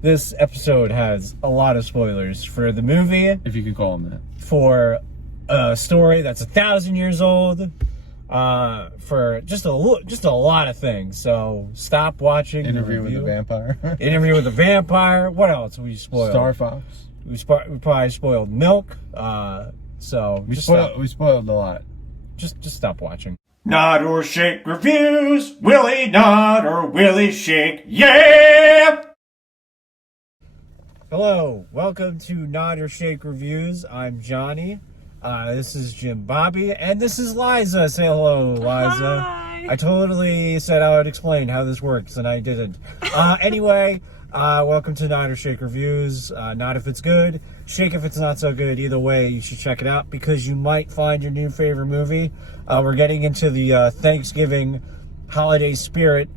This episode has a lot of spoilers for the movie, if you could call them that. for a story that's 1,000 years old, for just a lot of things. So stop watching. Interview with the Vampire. Interview with the Vampire. What else we spoiled? Star Fox. We probably spoiled Milk. So We spoiled a lot. Just stop watching. Nod or shake reviews. Willie nod or Willie shake. Yeah! Hello, welcome to Nod or Shake Reviews. I'm Johnny. This is Jim Bobby, and this is Liza. Say hello, Liza. Hi. I totally said I would explain how this works, and I didn't. Anyway, welcome to Nod or Shake Reviews. Nod if it's good, shake if it's not so good. Either way, you should check it out because you might find your new favorite movie. We're getting into the Thanksgiving holiday spirit,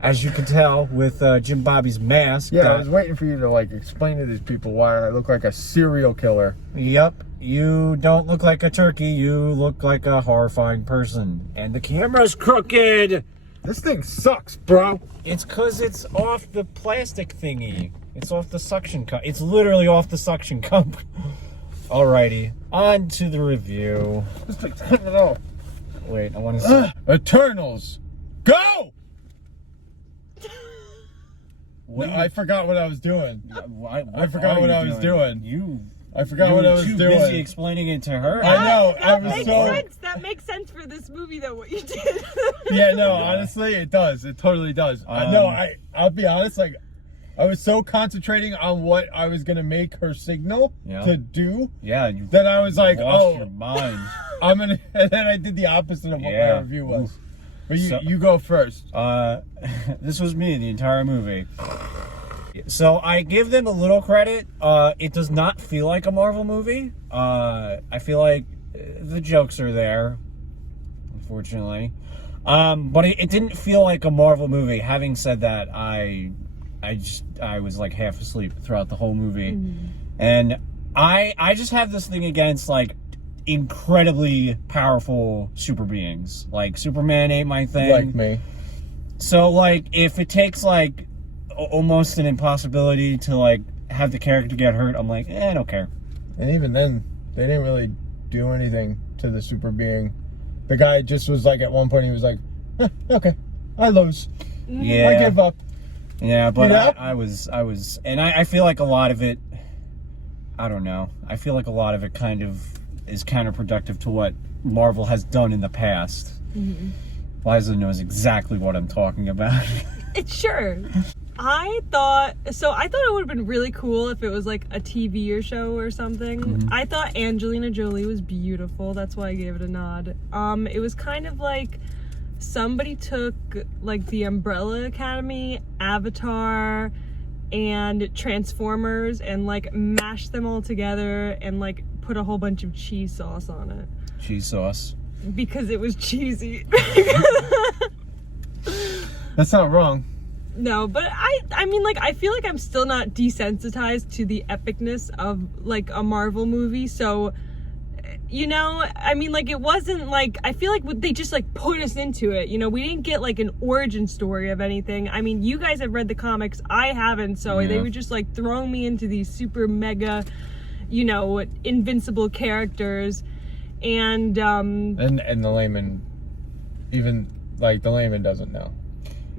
as you can tell with Jim Bobby's mask. Yeah, I was waiting for you to explain to these people why I look like a serial killer. Yep, you don't look like a turkey, you look like a horrifying person. And the camera's crooked! This thing sucks, bro. It's cause it's off the plastic thingy. It's off the suction cup. It's literally off the suction cup. Alrighty, on to the review. Wait, I want to see. Eternals, go! What No, do you- I forgot what I was doing. I forgot are what you I was doing. I forgot You what were I was too doing. busy explaining it to her. I know. I That was makes so. sense. That makes sense for this movie, though. What you did. Yeah, no. Honestly, it does. It totally does. I'll be honest. I was so concentrating on what I was gonna make her signal to do. Yeah, you That I was like, lost your mind. I'm gonna. And then I did the opposite of what my review was. Oof. But So- you go first. This was me the entire movie. So I give them a little credit. It does not feel like a Marvel movie. I feel like the jokes are there, unfortunately. But it didn't feel like a Marvel movie. Having said that, I was like half asleep throughout the whole movie. And I just have this thing against incredibly powerful super beings. Like Superman ain't my thing. Like me. So if it takes almost an impossibility to have the character get hurt, I'm like, I don't care. And even then, they didn't really do anything to the super being. The guy just was at one point he was like, okay, I lose. Yeah, I give up. Yeah, but You know? I was, and I feel like a lot of it, I don't know. I feel like a lot of it kind of is counterproductive to what Marvel has done in the past. Liza knows exactly what I'm talking about. Sure. I thought it would have been really cool if it was a TV or show or something. I thought Angelina Jolie was beautiful. That's why I gave it a nod. It was kind of like somebody took the Umbrella Academy, Avatar, and Transformers and mashed them all together and put a whole bunch of cheese sauce on it. Cheese sauce. Because it was cheesy. That's not wrong. No, but I mean, I feel like I'm still not desensitized to the epicness of, a Marvel movie, so, I mean, it wasn't, I feel like they just, put us into it, we didn't get, an origin story of anything. I mean, you guys have read the comics, I haven't, so they were just, throwing me into these super mega, invincible characters, and the layman, even, the layman doesn't know.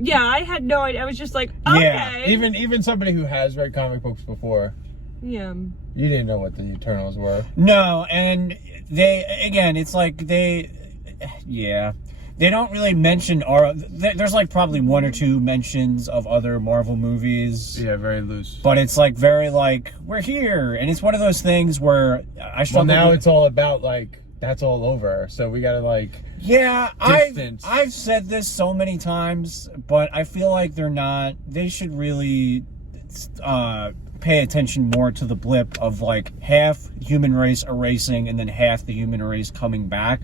yeah, I had no idea. I was just like, okay. Yeah, even somebody who has read comic books before, Yeah. you didn't know what the Eternals were. No, and it's they don't really mention, there's probably one or two mentions of other Marvel movies. Yeah, very loose. But it's very we're here. And it's one of those things where I struggle Well, now with- it's all about that's all over. So we gotta Yeah, distance. I've said this so many times, but I feel like they should really pay attention more to the blip of half human race erasing and then half the human race coming back.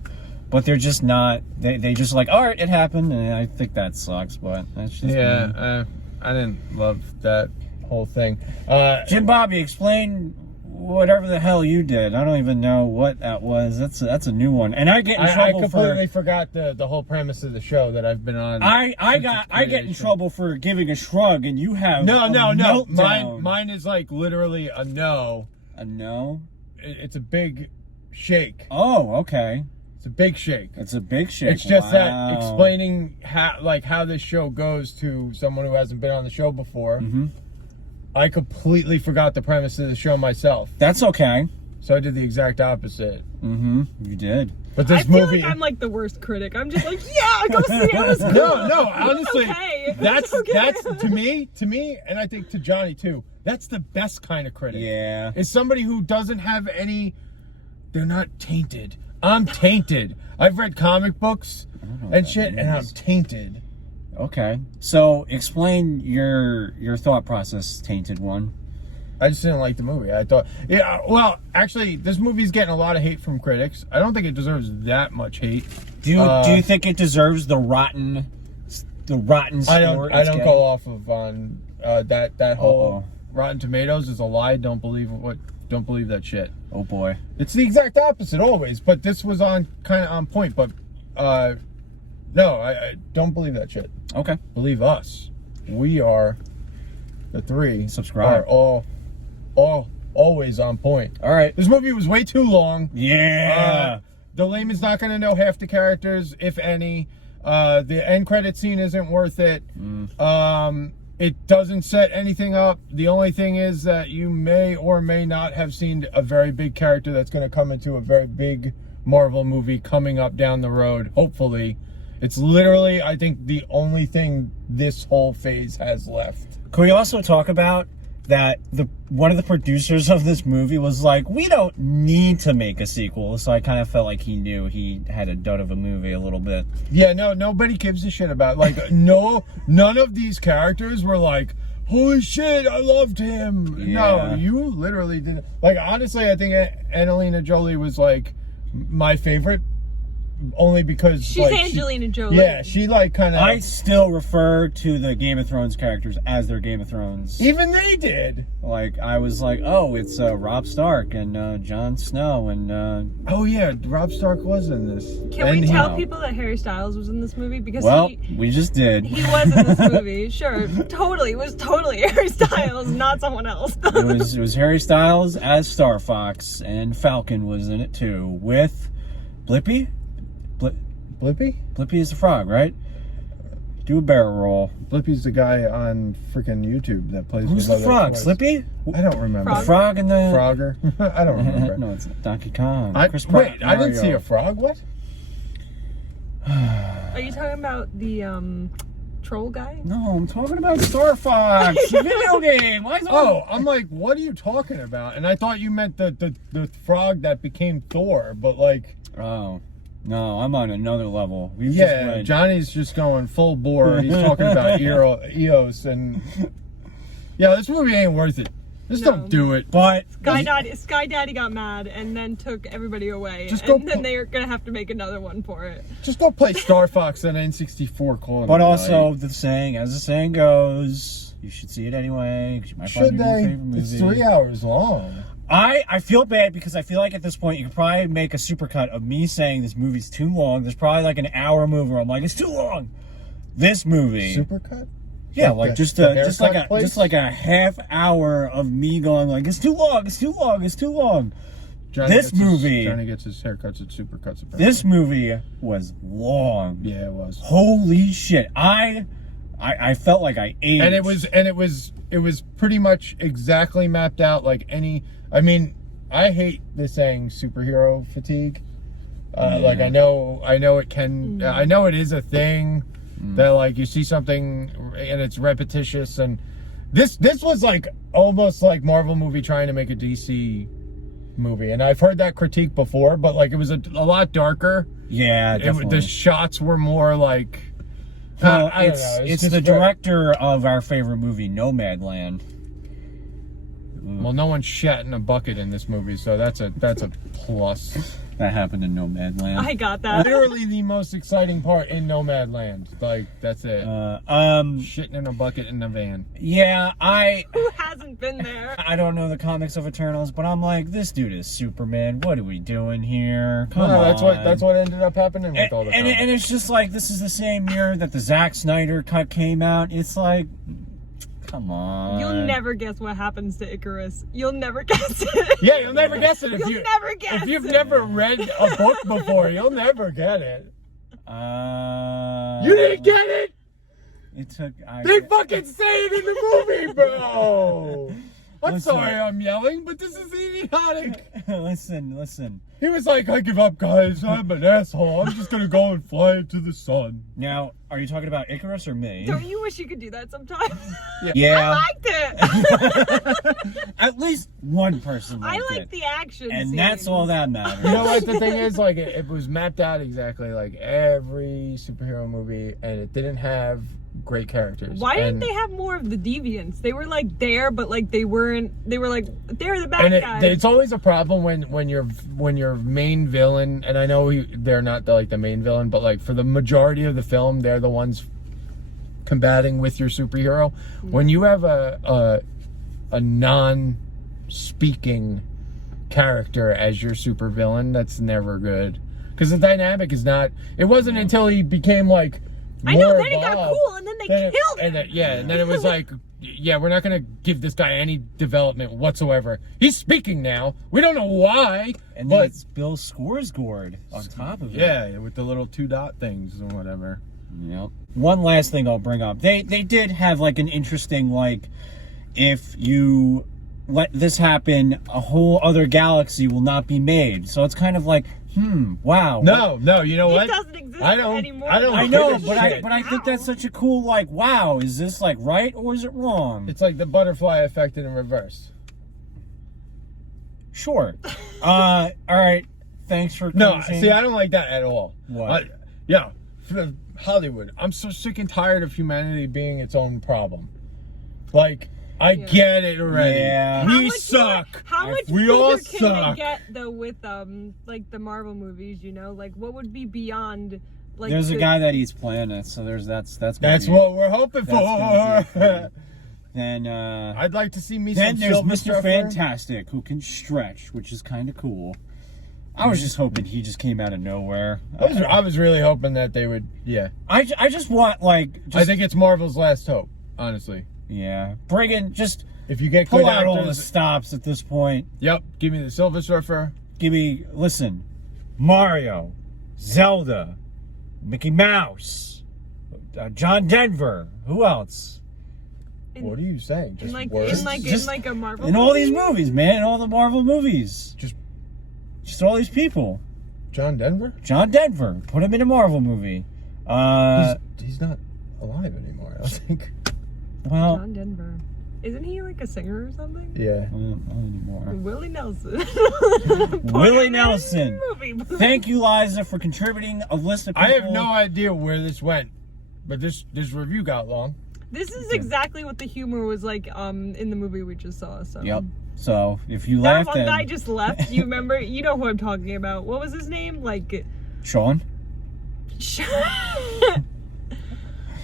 But they're just not, they just all right, it happened, and I think that sucks, but that's just me. I didn't love that whole thing. Jim Bobby, explain whatever the hell you did. I don't even know what that was. That's a new one. And I get in trouble I completely forgot the whole premise of the show that I've been on. I get in trouble for giving a shrug, and you have no. meltdown. Mine is like literally a no. A no? It's a big shake. Oh, okay. It's a big shake. It's a big shake. It's just that explaining how this show goes to someone who hasn't been on the show before. Mm-hmm. I completely forgot the premise of the show myself. That's okay. So I did the exact opposite. Mm-hmm. You did. But this I feel movie, like I'm like the worst critic. I'm just like, yeah, go see it. It was cool. No, honestly, okay. that's okay. to me, and I think to Johnny too. That's the best kind of critic. Yeah. Is somebody who doesn't have any. They're not tainted. I'm tainted. I've read comic books and shit, and I'm tainted. Okay. So explain your thought process, Tainted One. I just didn't like the movie. I thought, yeah, well, actually, this movie's getting a lot of hate from critics. I don't think it deserves that much hate. Do you think it deserves the rotten score? I don't go off of on that whole Rotten Tomatoes is a lie. Don't believe that shit. Oh boy. It's the exact opposite always, but this was kind of on point. But no, I don't believe that shit. Okay. Believe us. We are the three. Subscribe. Are always on point. All right. This movie was way too long. Yeah. The layman's not going to know half the characters, if any. The end credit scene isn't worth it. It doesn't set anything up. The only thing is that you may or may not have seen a very big character that's going to come into a very big Marvel movie coming up down the road, hopefully. It's literally, I think, the only thing this whole phase has left. Can we also talk about that one of the producers of this movie was like, we don't need to make a sequel. So I kind of felt like he knew he had a dud of a movie a little bit. Yeah, no, nobody gives a shit about it. Like, none of these characters were like, holy shit, I loved him. Yeah. No, you literally didn't. Like, honestly, I think Angelina Jolie was like my favorite. Only because she's Angelina Jolie. Yeah, she like kind of. I still refer to the Game of Thrones characters as their Game of Thrones. Even they did. Like I was like, oh, it's Robb Stark and Jon Snow and. Oh yeah, Robb Stark was in this. Can we tell people that Harry Styles was in this movie because we just did. He was in this movie. Sure, totally. It was totally Harry Styles, not someone else. it was Harry Styles as Star Fox, and Falcon was in it too with Blippi. Blippi? Blippi is the frog, right? Do a barrel roll. Blippi's the guy on freaking YouTube that plays. Who's the frog? Slippy? I don't remember. Frog? The frog and the Frogger. I don't remember. No, it's Donkey Kong. Wait, I didn't see a frog. What? Are you talking about the troll guy? No, I'm talking about Star Fox video game. I'm like, what are you talking about? And I thought you meant the frog that became Thor, but like. Oh. No, I'm on another level. Johnny's just going full bore. He's talking about EOS and yeah, this movie ain't worth it. Just don't do it. But Sky Daddy got mad and then took everybody away. Then they're gonna have to make another one for it. Just go play Star Fox on N64. But also, as the saying goes, you should see it anyway. You might should find they? your favorite movie. It's 3 hours long. I feel bad because I feel like at this point you could probably make a supercut of me saying this movie's too long. There's probably like an hour movie where I'm like, it's too long. This movie. Supercut? Yeah, like just like a half hour of me going like, it's too long, it's too long, it's too long. Johnny gets his haircuts at Supercuts. Apparently. This movie was long. Yeah, it was. Holy shit. I felt like I aged. And it was pretty much exactly mapped out like any. I mean, I hate the saying superhero fatigue. Like I know it can. I know it is a thing that like you see something and it's repetitious, and this was like almost like Marvel movie trying to make a DC movie, and I've heard that critique before, but like it was a lot darker. Yeah, definitely. The shots were more like. Well, it's the director of our favorite movie, Nomadland. Well, no one shat in a bucket in this movie, so that's a plus. That happened in Nomadland. I got that. Literally the most exciting part in Nomadland. Like, that's it. Shitting in a bucket in a van. Yeah, Who hasn't haven't been there. I don't know the comics of Eternals, but I'm like, this dude is Superman. What are we doing here? Come on. That's what ended up happening with all the comics. And it's just like, this is the same year that the Zack Snyder cut came out. It's like, come on. You'll never guess what happens to Icarus. You'll never guess it. Yeah, you'll never guess it. You'll never guess if you've it. never read a book before, you'll never get it. You didn't get it? It took... They fucking say it in the movie, bro! I'm Listen. sorry I'm yelling, but this is idiotic. Listen. He was like, I give up, guys. I'm an asshole. I'm just gonna go and fly into the sun. Now, are you talking about Icarus or me? Don't you wish you could do that sometimes? Yeah. I liked it. At least one person I liked like it. the action And scenes. that's all that matters. You know what the thing is? Like, it was mapped out exactly like every superhero movie, and it didn't have great characters. Why didn't they have more of the deviants? They were like there, but like they weren't. They were like they're the bad guys. It's always a problem when your main villain, and I know they're not the main villain, but like for the majority of the film, they're the ones combating with your superhero. When you have a non-speaking character as your supervillain, that's never good, because the dynamic is not. It wasn't until he became like. I know. more Then it got evolved, cool, and then they killed him. and then it was like, yeah, we're not gonna give this guy any development whatsoever. He's speaking now. We don't know why. And then but it's Bill Skarsgård on top of it. yeah, with the little 2 dot things or whatever. Yep. One last thing I'll bring up. They did have like an interesting, like, if you let this happen, a whole other galaxy will not be made. So it's kind of like, wow. No, you know what? It doesn't exist anymore. I know, give a but shit. I think that's such a cool, like, wow, is this like right or is it wrong? It's like the butterfly effect in reverse. Sure. All right. Thanks for No, coaching. see, I don't like that at all. What? For Hollywood, I'm so sick and tired of humanity being its own problem. Like, I get it already. Yeah. We suck. How much we bigger all can suck. they get though with like the Marvel movies? You know, like what would be beyond? Like There's a guy that eats planets, so that's That's what we're hoping that's for. gonna be Then I'd like to see me then some there's Silver Mr. Surfer. Fantastic, who can stretch, which is kind of cool. I was just hoping he just came out of nowhere. I was really hoping that they would. Yeah, I just want like I think it's Marvel's last hope. Honestly, bring in just if you get pull good out all the actors, stops at this point. yep, give me the Silver Surfer. Listen, Mario, Zelda, Mickey Mouse, John Denver. Who else? What are you saying? in Just like words? in like a Marvel. In all these movie? movies, man, in all the Marvel movies, Just all these people. John Denver? John Denver, put him in a Marvel movie. He's not alive anymore. I don't think. Well, John Denver. Isn't he like a singer or something? Yeah. not anymore. Willie Nelson. Willie Nelson. Movie. Thank you, Liza, for contributing a list of people. I have no idea where this went, but this review got long. This is exactly what the humor was like in the movie we just saw. So. Yep. So if you That laughed, one then guy just left. You remember? You know who I'm talking about. What was his name? Like. Sean.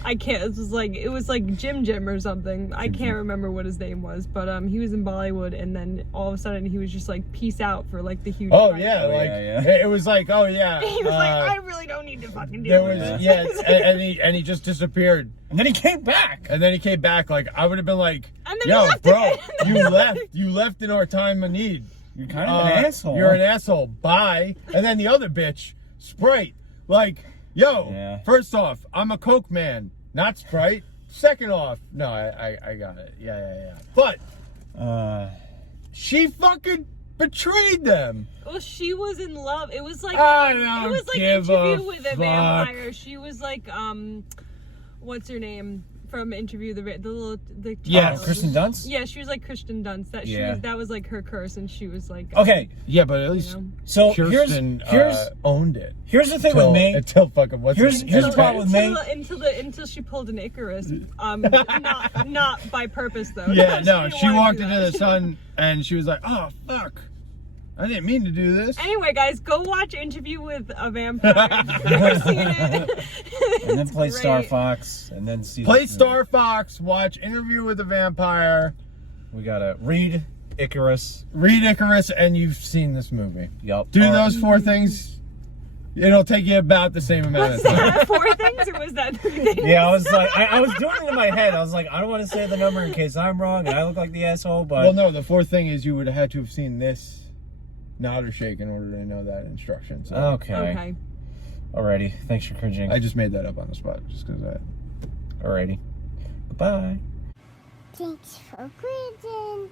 I can't. It was like Jim or something. I can't remember what his name was, but he was in Bollywood, and then all of a sudden he was just like peace out for like the huge. Oh fight. yeah, like yeah. it was like, oh yeah. He was like, I really don't need to fucking there deal with was this. and he just disappeared, And then he came back. and then he came back. Like I would have been like, And then yo, he left bro, again. you left in our time of need. You're kind of an asshole. You're an asshole. Bye. And then the other bitch, Sprite. Like, yo, Yeah. first off, I'm a Coke man, not Sprite. Second off, no, I got it. Yeah. But she fucking betrayed them. Well, she was in love. It was like I don't it was like give Interview a with a fuck. Vampire. She was like what's her name from Interview the little the Yes. child. Kristen Dunst? Yeah, she was like Kristen Dunst. That was like her curse, and she was like Okay, Yeah, but at least you know. so Kirsten here's owned it. here's the thing with me. Until fucking what's Here's his the problem with me. Until she pulled an Icarus. Not by purpose though. Yeah, no, didn't she wanna walked do into that. the sun and she was like, oh, fuck. I didn't mean to do this. Anyway, guys, go watch Interview with a Vampire. If you've never seen it. And then It's play Star great. Fox, and then see. Play Star Fox, watch Interview with the Vampire. We gotta read Icarus. Read Icarus, and you've seen this movie. Yup. Do those 4 things. It'll take you about the same amount of Was time. that 4 things or was that 3 things? Yeah, I was like, I was doing it in my head. I was like, I don't want to say the number in case I'm wrong and I look like the asshole, but... Well, no, the 4th thing is you would have had to have seen this nod or shake in order to know that instruction. So Okay. Alrighty. Thanks for cringing. I just made that up on the spot just because I... Alrighty. Bye. Thanks for cringing.